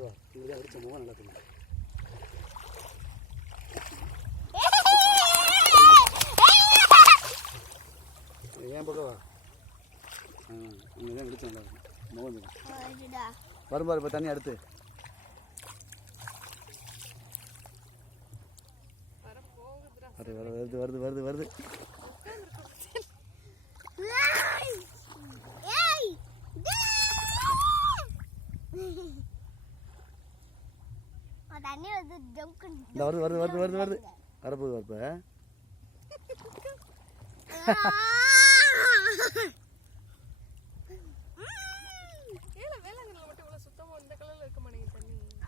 இங்கே அடித்த முகம் நல்லா தெரியும். ஏன் பக்கம் வா. இங்கே தான் அடித்த நல்லா இருக்கும் முகம் தெரியும். வரும்பாரு இப்போ தண்ணி அடுத்து வருது வருது வருது வருது. வருது வருது வருது வருது வருது வரப்போகுது வரப்ப.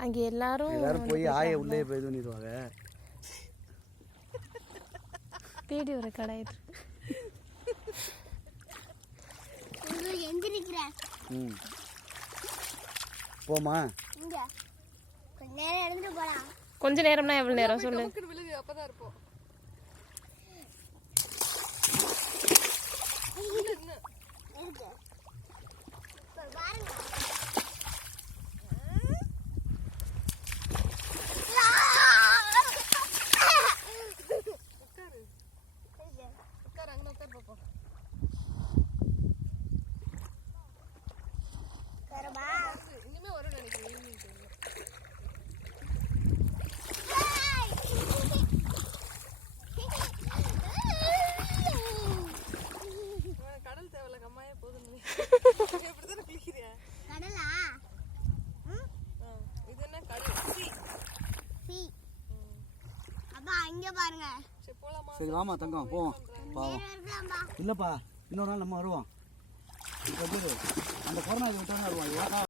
அங்க எல்லாரும் போய் ஆய உள்ளே போய் இது பண்ணிடுவாங்க. தேடி வர கடாயிட்டு போமா. கொஞ்ச நேரம்னா எவ்வளவு நேரம் சொல்லு. அப்பதான் இருப்போம். இனிமே வரும் நினைக்கிறேன். கடல் தேவையில்ல கம்மாயே போதும். எப்படித்தானே குளிக்கிறியா? கடலா? இது என்ன கடல்? அப்பா அங்க பாருங்க. சரி போலாமா? சரி வாமா தங்கம் போவோம். இல்லப்பா இன்னொரு நாள் நம்ம வருவோம். அந்த கொரோனா விட்டோன்னு வருவோம்.